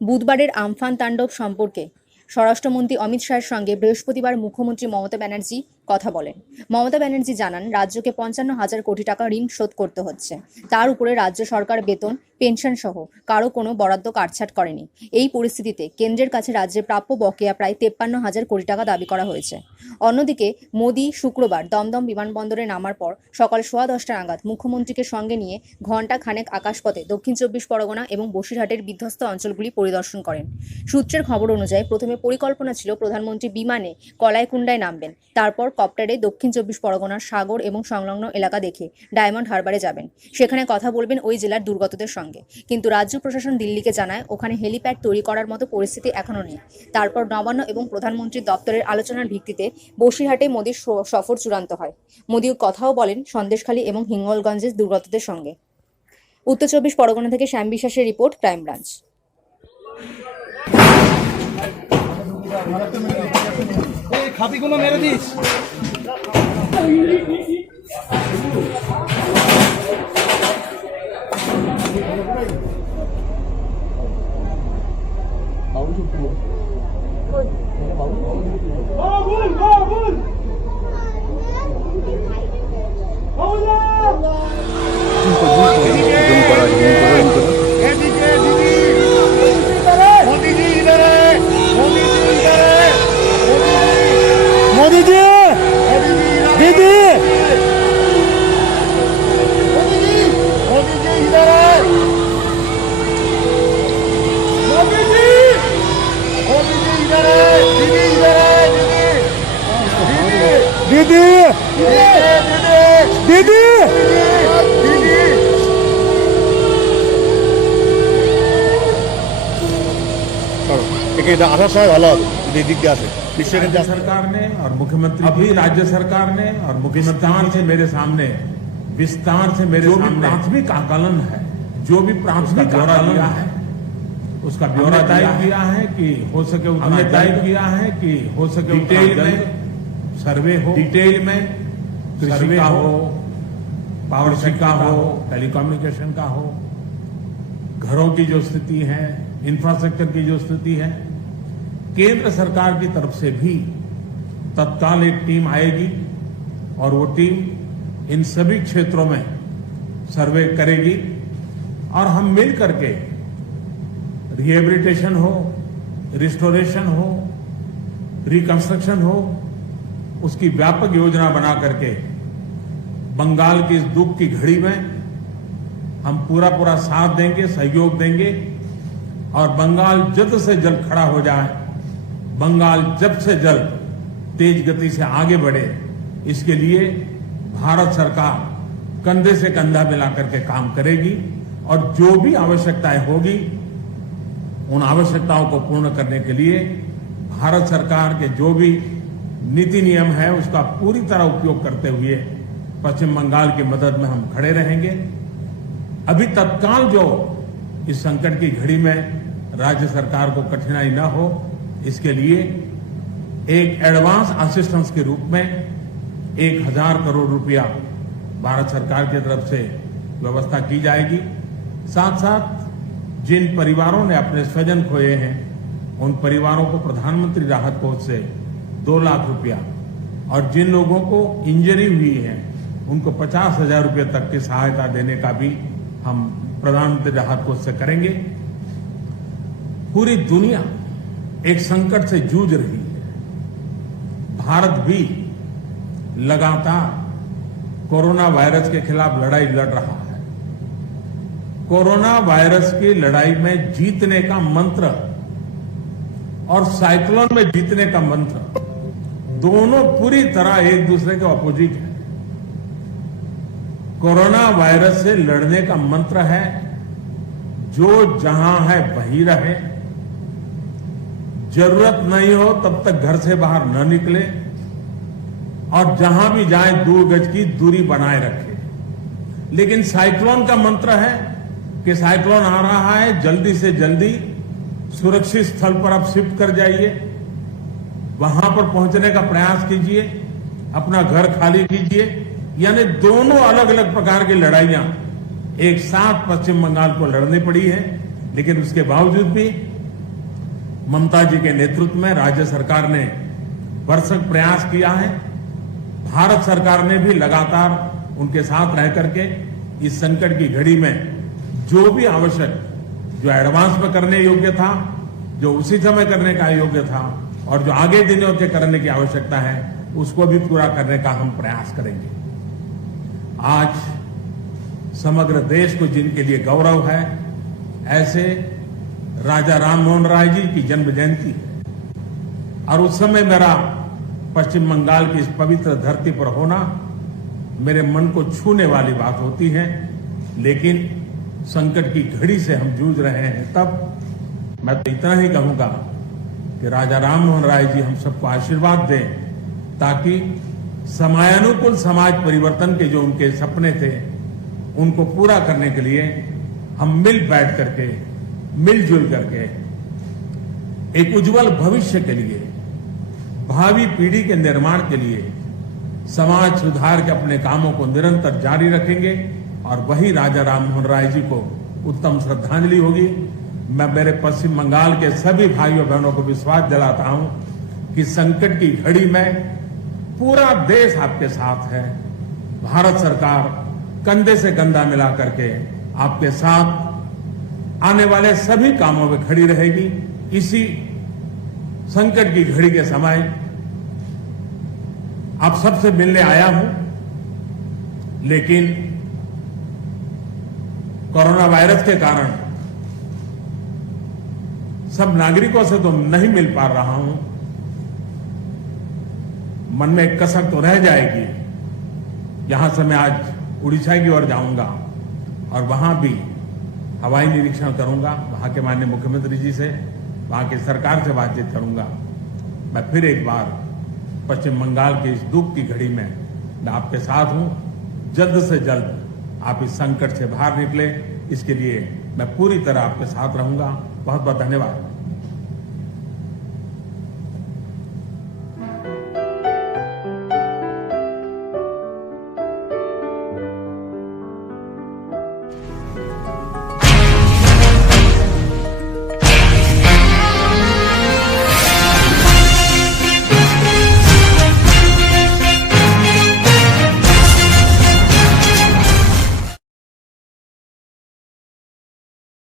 বুধবারের আমফান তাণ্ডব সম্পর্কে স্বরাষ্ট্রমন্ত্রী অমিত শাহের সঙ্গে বৃহস্পতিবার মুখ্যমন্ত্রী মমতা ব্যানার্জি কথা বলেন। মমতা ব্যানার্জি জানান, রাজ্যকে 55,000 কোটি টাকা ঋণ শোধ করতে হচ্ছে। তার উপরে রাজ্য সরকার বেতন, পেনশন সহ কারো কোনো বরাদ্দ কাটছাট করেনি। এই পরিস্থিতিতে কেন্দ্রের কাছে রাজ্যের প্রাপ্য বকেয়া প্রায় 53,000 কোটি টাকা দাবি করা হয়েছে। অন্যদিকে মোদি শুক্রবার দমদম বিমানবন্দরে নামার পর সকাল 10:15 নাগাদ মুখ্যমন্ত্রীকে সঙ্গে নিয়ে ঘণ্টা খানেক আকাশপথে দক্ষিণ 24 পরগনা এবং বসিরহাটের বিধ্বস্ত অঞ্চলগুলি পরিদর্শন করেন। সূত্রের খবর অনুযায়ী প্রথমে পরিকল্পনা ছিল প্রধানমন্ত্রী বিমানে কলাইকুণ্ডায় নামবেন, তারপর কপ্টারে দক্ষিণ 24 পরগনার সাগর এবং সংলগ্ন এলাকা দেখে ডায়মন্ড হারবারে যাবেন। সেখানে কথা বলবেন ওই জেলার দুর্গতদের সঙ্গে। কিন্তু রাজ্য প্রশাসন দিল্লিকে জানায় ওখানে হেলিপ্যাড তৈরি করার মতো পরিস্থিতি এখনও নেই। তারপর নবান্ন এবং প্রধানমন্ত্রীর দপ্তরের আলোচনার ভিত্তিতে বসিরহাটে মোদির সফর চূড়ান্ত হয়। মোদি কথাও বলেন সন্দেশখালী এবং হিঙ্গলগঞ্জের দুর্গতদের সঙ্গে। উত্তর 24 পরগনা থেকে শ্যাম বিশ্বাসের রিপোর্ট, ক্রাইম ব্রাঞ্চ। খাপিগুলো মেরে দিস। मोदी जी, दीदी, मोदी जी इधर है, मोदी जी इधर है, दीदी इधर है, दीदी, दीदी, दीदी, दीदी, ठीक है, आधा समय वाला दीदी क्या से राज्य सरकार ने और मुख्यमंत्री अभी राज्य सरकार ने और मुख्यमंत्री से मेरे सामने विस्तार से मेरे सामने प्राथमिक आकलन है, जो भी प्राथमिक आकलन है उसका ब्यौरा तय किया है कि हो सके उतना तय किया है कि हो सके डिटेल में सर्वे हो, डिटेल में कृषि का हो, पावर सेक्टर का हो, टेलीकम्युनिकेशन का हो, घरों की जो स्थिति है, इंफ्रास्ट्रक्चर की जो स्थिति है, केंद्र सरकार की तरफ से भी तत्काल एक टीम आएगी और वो टीम इन सभी क्षेत्रों में सर्वे करेगी और हम मिल करके रिहेबिलिटेशन हो, रिस्टोरेशन हो, रिकंस्ट्रक्शन हो, उसकी व्यापक योजना बना करके बंगाल की इस दुख की घड़ी में हम पूरा साथ देंगे, सहयोग देंगे और बंगाल जल्द से जल्द खड़ा हो जाए, बंगाल जल्द से जल्द तेज गति से आगे बढ़े, इसके लिए भारत सरकार कंधे से कंधा मिलाकर के काम करेगी और जो भी आवश्यकताएं होगी उन आवश्यकताओं को पूर्ण करने के लिए भारत सरकार के जो भी नीति नियम है उसका पूरी तरह उपयोग करते हुए पश्चिम बंगाल की मदद में हम खड़े रहेंगे। अभी तत्काल जो इस संकट की घड़ी में राज्य सरकार को कठिनाई न हो, इसके लिए एक एडवांस असिस्टेंस के रूप में 1,000 करोड़ रुपया भारत सरकार की तरफ से व्यवस्था की जाएगी। साथ साथ जिन परिवारों ने अपने स्वजन खोए हैं उन परिवारों को प्रधानमंत्री राहत कोष से 2 लाख रुपया और जिन लोगों को इंजरी हुई है उनको 50,000 रुपये तक की सहायता देने का भी हम प्रधानमंत्री राहत कोष से करेंगे। पूरी दुनिया एक संकट से जूझ रही है, भारत भी लगातार कोरोना वायरस के खिलाफ लड़ाई लड़ रहा है। कोरोना वायरस की लड़ाई में जीतने का मंत्र और साइक्लोन में जीतने का मंत्र दोनों पूरी तरह एक दूसरे के ऑपोजिट है। कोरोना वायरस से लड़ने का मंत्र है जो जहां है वहीं रहे, जरूरत नहीं हो तब तक घर से बाहर न निकले और जहां भी जाए 2 गज की दूरी बनाए रखे। लेकिन साइक्लोन का मंत्र है कि साइक्लोन आ रहा है, जल्दी से जल्दी सुरक्षित स्थल पर आप शिफ्ट कर जाइए, वहां पर पहुंचने का प्रयास कीजिए, अपना घर खाली कीजिए। यानी दोनों अलग अलग प्रकार की लड़ाइयां एक साथ पश्चिम बंगाल को लड़नी पड़ी है, लेकिन उसके बावजूद भी ममता जी के नेतृत्व में राज्य सरकार ने भरसक प्रयास किया है। भारत सरकार ने भी लगातार उनके साथ रह करके इस संकट की घड़ी में जो भी आवश्यक, जो एडवांस में करने योग्य था, जो उसी समय करने का योग्य था और जो आगे दिनों के करने की आवश्यकता है, उसको भी पूरा करने का हम प्रयास करेंगे। आज समग्र देश को जिनके लिए गौरव है, ऐसे राजा राममोहन राय जी की जन्म जयंती है और उस समय मेरा पश्चिम बंगाल की इस पवित्र धरती पर होना मेरे मन को छूने वाली बात होती है। लेकिन संकट की घड़ी से हम जूझ रहे हैं, तब मैं तो इतना ही कहूंगा कि राजा राममोहन राय जी हम सबको आशीर्वाद दें, ताकि समयानुकूल समाज परिवर्तन के जो उनके सपने थे, उनको पूरा करने के लिए हम मिल बैठ करके, मिलजुल करके एक उज्जवल भविष्य के लिए, भावी पीढ़ी के निर्माण के लिए समाज सुधार के अपने कामों को निरंतर जारी रखेंगे और वही राजा राममोहन राय जी को उत्तम श्रद्धांजलि होगी। मैं मेरे पश्चिम बंगाल के सभी भाइयों बहनों को विश्वास दिलाता हूं कि संकट की घड़ी में पूरा देश आपके साथ है। भारत सरकार कंधे से कंधा मिला करके आपके साथ आने वाले सभी कामों में खड़ी रहेगी। इसी संकट की घड़ी के समय आप सबसे मिलने आया हूं, लेकिन कोरोना वायरस के कारण सब नागरिकों से तो नहीं मिल पा रहा हूं। मन में एक कसक तो रह जाएगी। यहां से मैं आज उड़ीसा की ओर जाऊंगा और वहां भी हवाई निरीक्षण करूंगा, वहां के माननीय मुख्यमंत्री जी से, वहां की सरकार से बातचीत करूंगा। मैं फिर एक बार पश्चिम बंगाल की इस दुख की घड़ी में मैं आपके साथ हूं। जल्द से जल्द आप इस संकट से बाहर निकले, इसके लिए मैं पूरी तरह आपके साथ रहूंगा। बहुत बहुत धन्यवाद।